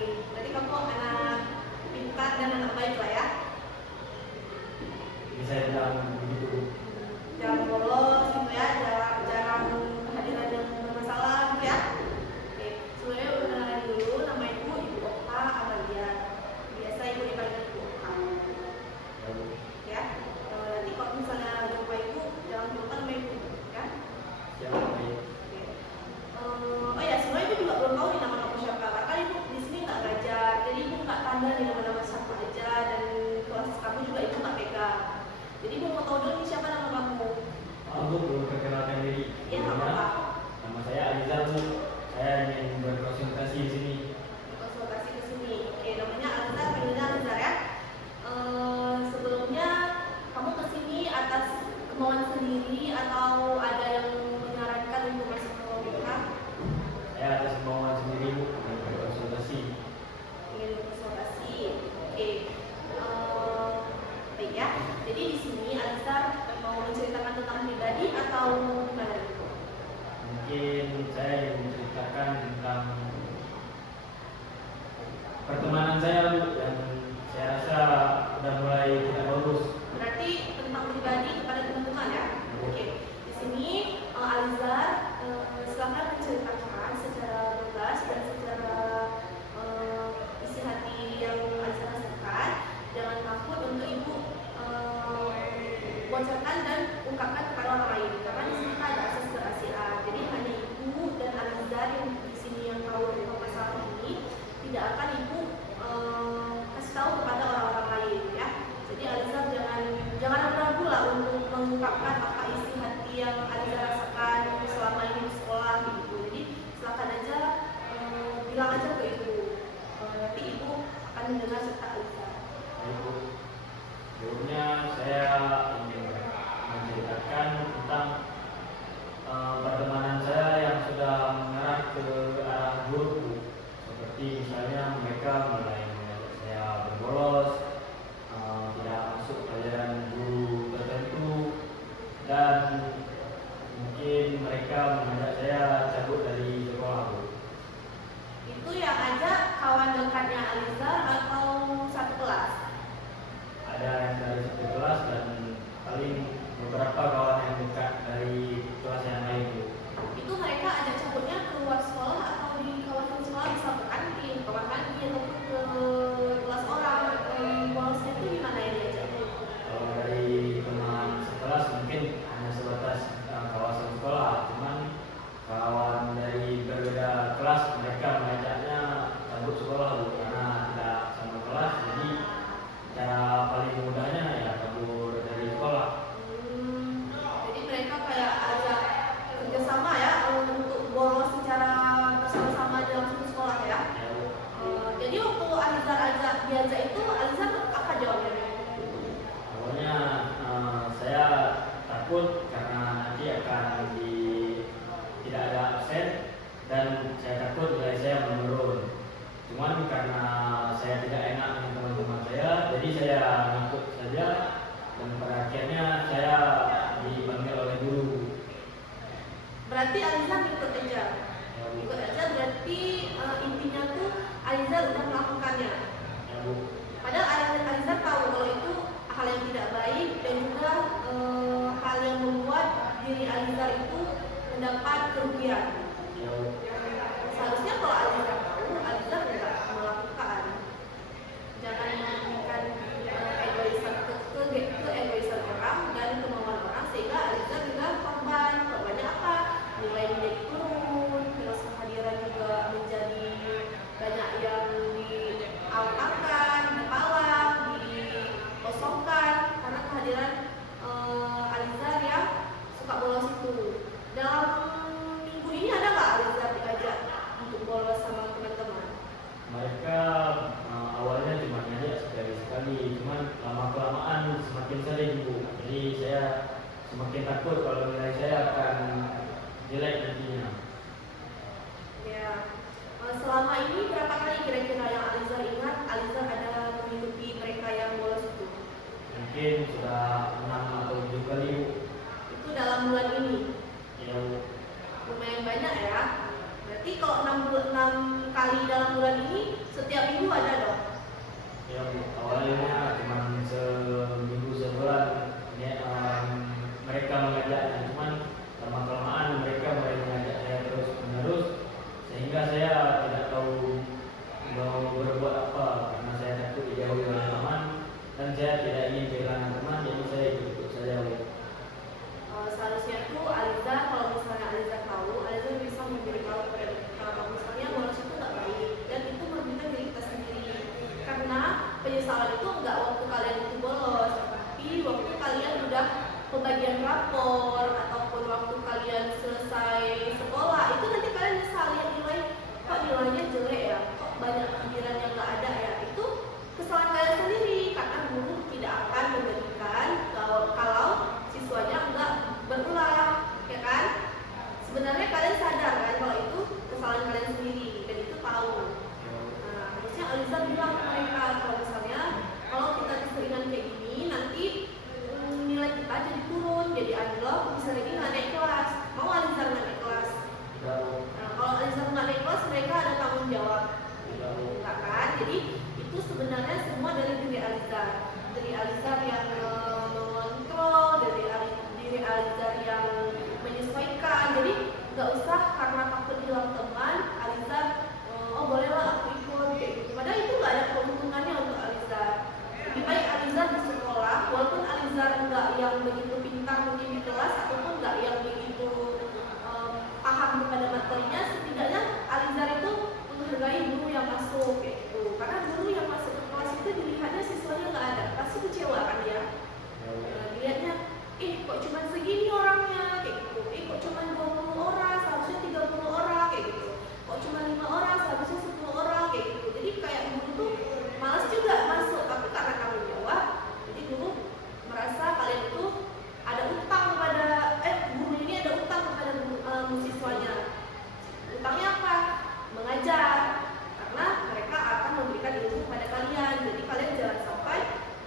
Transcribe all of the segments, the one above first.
Berarti kamu anak pintar dan anak baik lah ya. Bisa bilang begitu. Jarang bolos gitu ya, jarang kehadiran yang bermasalah gitu ya. Oke, sebenarnya perkenalan dulu, nama ibu Okta Amalia. Biasa ibu dipanggil Ibu Okta. Ya, nanti kalau misalnya jumpa ibu, jangan lupa nama ibu ya. Siapa baik? Oh ya, sebenarnya ibu juga belum tahu nih nama kamu siapa. Karena ibu di sini nggak ngajar, jadi ibu nggak tanda nih nama siapa aja, dan kelas kamu juga ibu nggak pegang. Jadi ibu mau tahu dulu nih siapa nama kamu. Aku belum perkenalkan diri. Ya, nggak apa-apa. Nama saya Alizar, Bu. Saya ingin berkonsultasi di sini. Konsultasi ke sini. Oke, namanya Alizar, panggilnya Alizar ya. Sebelumnya kamu ke sini atas kemauan sendiri atau ada yang menyarankan untuk masuk ke kita? Saya atas kemauan sendiri, Bu, ingin berkonsultasi. Ingin berkonsultasi. Oke. Baik ya. Jadi di sini Alizar mau menceritakan tentang pribadi atau gimana? Mungkin saya ingin menceritakan tentang pertemanan saya, Bu, yang saya rasa sudah mulai tidak bagus. Berarti tentang pribadi kepada teman-teman ya. Oke. Di sini Alizar silakan menceritakan secara bebas dan secara isi hati yang Alizar rasakan. Jangan takut untuk ibu bocorkan dan ungkapkan kepada orang lain. Karena di sini ada asas kerahasiaan. Jadi hanya ibu dan Alizar yang di sini yang tahu tentang masalah ini. Tidak akan ibu kasih tahu kepada orang-orang lain ya. Jadi Alizar jangan ragu lah untuk mengungkapkan apa isi hati yang Alizar rasakan selama ini di sekolah gitu. Jadi silakan aja bilang aja ke ibu. Nanti ibu akan mendengar cerita Alizar. Ibu, sebelumnya saya ingin menceritakan tentang pertemanan saya yang sudah mengarah ke arah buruk. Seperti misalnya mereka mulai mengajak saya berbolos, tidak masuk pelajaran guru tertentu, dan mungkin mereka mengajak saya cabut dari sekolah, Bu. Itu yang ajak kawan dekatnya Alizar atau satu kelas? Ada yang dari satu kelas dan paling beberapa kawan yang dekat dari kelas yang lain, Bu. Itu mereka ajak cabutnya keluar sekolah atau di kawasan sekolah, bisa ke kantin, kamar mandi, ataupun ke kelas orang. Bolosnya itu gimana ya diajaknya? Kalau dari teman sekelas mungkin hanya sebatas kawasan sekolah, cuman kawan dari berbeda kelas mereka mengajaknya cabut sekolah, Bu, karena tidak sama kelas. Jadi cara paling mudahnya ya kabur dari sekolah. Jadi mereka kayak ajak kerjasama ya untuk bolos secara bersama-sama dalam satu sekolah ya. Ya, Bu. Jadi waktu Alizar diajak itu, Alizar apa jawabnya? Awalnya saya takut karena nanti akan tidak ada absen dan saya takut nilai saya menurun. Cuman karena saya tidak enak dengan teman-teman saya, jadi saya ngikut saja dan pada akhirnya saya dipanggil oleh guru. Berarti Alizar ikut aja. Ya, Bu. Ikut aja berarti intinya tuh Alizar udah melakukannya. Ya, Bu. Padahal Alizar tahu kalau itu hal yang tidak baik dan juga hal yang membuat diri Alizar itu mendapat kerugian. Ya, Bu. Seharusnya kalau Alizar tahu, Alizar tidak melakukan. Jangan memberikan keegoisan orang dan kemauan orang sehingga Alizar juga korbannya apa? Nilai menjadi turun, terus kehadiran juga menjadi banyak yang dialahkan, dipalang, dikosongkan karena kehadiran Alizar yang suka bolos itu. Dalam minggu ini ada nggak Alizar diajak untuk bolos sama teman-teman? Mereka awalnya cuma ngajak sekali-sekali, cuman lama-kelamaan semakin sering, Bu. Jadi saya semakin takut kalau nilai saya akan jelek nantinya. Ya, selama ini berapa kali kira-kira yang Alizar ingat Alizar ada mengikuti mereka yang bolos itu? Mungkin sudah 6 atau 7 kali, Bu. Itu dalam bulan ini? Ya, Bu. Lumayan banyak ya. Berarti kalau 6 kali dalam bulan ini, setiap Ya, awalnya cuma seminggu sebulan ya, mereka mengajaknya, cuman lama kelamaan mereka mulai mengajak saya terus menerus sehingga saya tidak tahu mau berbuat apa karena saya takut dijauhi oleh teman dan saya tidak ingin kehilangan teman, jadi saya ikut saja. Seharusnya tuh Aliza, kalau misalnya Aliza tahu, Aliza bisa memberitahu kepada kalau misalnya bolos itu nggak baik dan itu merugikan diri kita sendiri. Karena penyesalan itu nggak waktu kalian itu bolos, tapi waktu kalian udah pembagian rapor ataupun waktu kalian selesai sekolah itu nanti kalian nyesal lihat nilai, kok nilainya jelek ya, kok banyak pelajaran yang nggak ada ya. Itu kesalahan kalian sendiri karena guru tidak akan memberikan kalau siswanya nggak berulang, ya kan? Sebenarnya kalian sadar kan kalau itu kesalahan kalian sendiri dan itu tahu. Nah, harusnya Aliza bilang ke mereka kalau misalnya kalau kita keseringan kayak gini nanti nilai kita jadi turun, jadi anjlok, bisa lagi nggak naik kelas. Mau Aliza nggak naik kelas? Nah, kalau Aliza nggak naik kelas mereka ada tanggung jawab, enggak kan? Jadi itu sebenarnya semua dari diri Aliza yang mengontrol, dari diri Aliza yang menyesuaikan. Jadi nggak usah karena takut hilang teman Aliza oh bolehlah aku ikut kayak gitu, padahal itu nggak ada keuntungannya untuk Aliza. Lebih baik Aliza di sekolah walaupun Aliza nggak yang begitu pintar mungkin di kelas ataupun nggak yang begitu paham kepada materinya, setidaknya Aliza itu menghargai guru yang masuk kayak gitu. Karena guru yang masuk ke kelas itu dilihatnya siswanya nggak ada, pasti kecewa kan dia. Dilihatnya kok cuma segini orangnya kayak gitu, kok cuma 20 orang seharusnya 30 orang kayak gitu, kok cuma 5 orang seharusnya 10 orang kayak gitu. Jadi kayak guru tuh malas juga masuk, tapi karena tanggung jawab jadi guru merasa kalian itu ada utang kepada guru ini ada utang kepada siswanya. Utangnya apa? Mengajar, karena mereka akan memberikan ilmu kepada kalian. Jadi kalian jangan sampai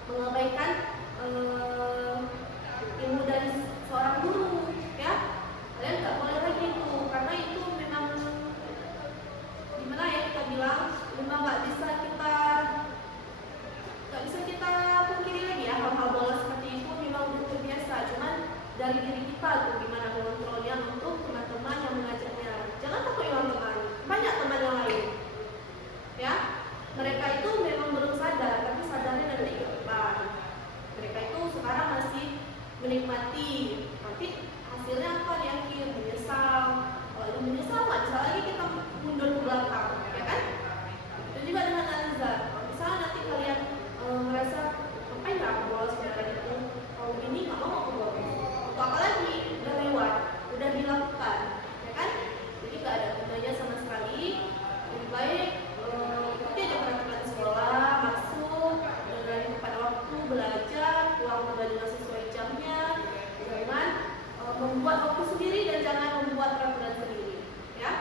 mengabaikan ilmu dari seorang guru, ya. Kalian nggak boleh lagi itu, karena itu memang gimana ya kita bilang, memang nggak bisa kita pungkiri lagi ya. Hal-hal bolos seperti itu memang udah terbiasa, cuman dari diri kita tuh gimana mengontrolnya untuk teman-teman yang mengajarnya. Jangan takut hilang teman, banyak teman yang lain, ya. Mereka itu memang belum sadar, tapi sadarnya nanti ke depan. Mereka itu sekarang masih menikmati, nanti hasilnya apa di akhir? Menyesal. Kalau itu menyesal nggak bisa lagi kita mundur ke belakang, ya kan? Itu juga dengan Aliza. Kalau misalnya nanti kalian merasa ngapain nggak aku bolos kemarin itu, kalau ini nggak mau aku bolos. Untuk apa lagi? Udah lewat, udah dilakukan, ya kan? Jadi nggak ada gunanya sama sekali. Lebih baik ikuti aja peraturan sekolah, masuk dengan tepat waktu, belajar, pulang juga dengan sesuai jamnya. Jangan membuat waktu sendiri dan jangan membuat peraturan sendiri, ya.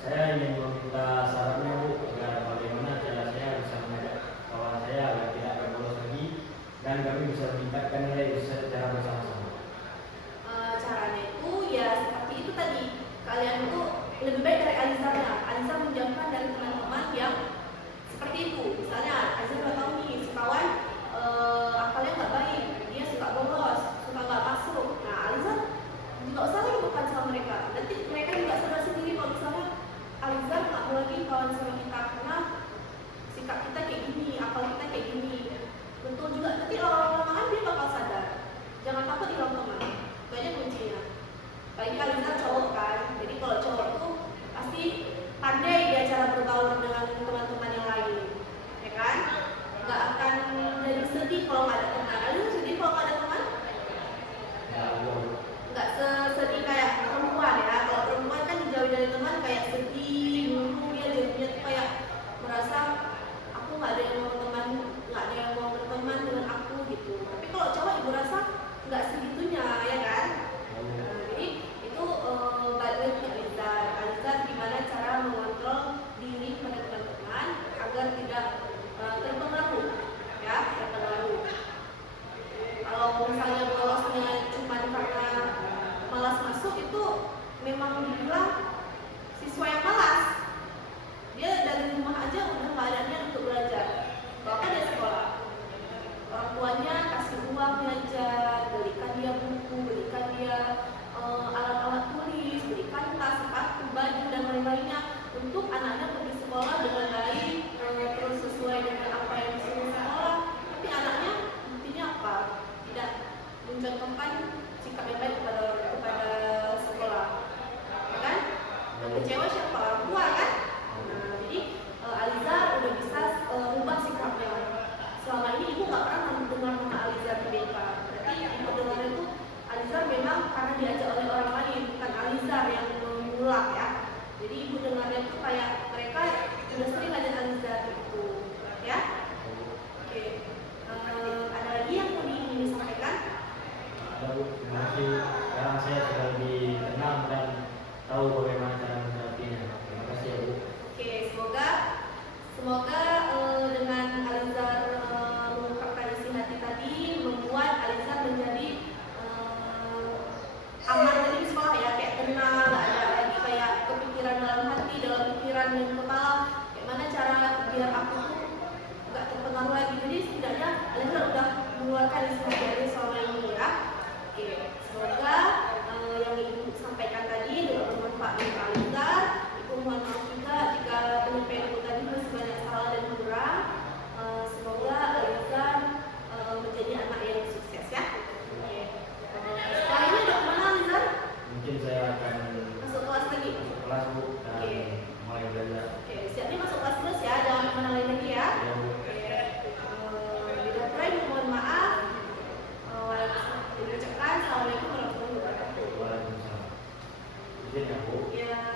Saya ingin meminta sarannya Bu, agar bagaimana cara saya bisa mengajak kawan saya agar tidak berbolos lagi dan kami bisa meningkatkan nilai secara bersama-sama. Caranya itu ya seperti itu tadi, kalian itu lebih baik dari Aliza menjauhkan dari teman-teman yang seperti itu. Misalnya Aliza udah tahu nih si kawan akalnya nggak baik, dia suka bolos, suka nggak masuk. Nah Aliza nggak usah lagi bukan sama mereka, nanti mereka juga sadar sendiri kalau misalnya Aliza nggak mau lagi kawan sama kita karena sikap kita kayak gini, akal kita kayak gini. Betul juga, nanti lama-lamaan dia bakal sadar. Jangan takut hilang teman, itu aja kuncinya. Apalagi Aliza cowok kan, jadi kalau cowok tuh pasti pandai dia cara bergaul dengan teman-teman yang lain, ya kan? Nggak akan jadi sedih kalau nggak ada teman. Aliza sedih kalau nggak ada teman? Nggak sesedih kayak perempuan ya. Kalau perempuan menolak ya. Jadi ibu dengarnya tuh kayak mereka udah sering ada Al-Zhar gitu ya. Oke. Ada lagi yang mau disampaikan? Ada Bu, terima kasih. Sekarang saya sudah lebih tenang dan tahu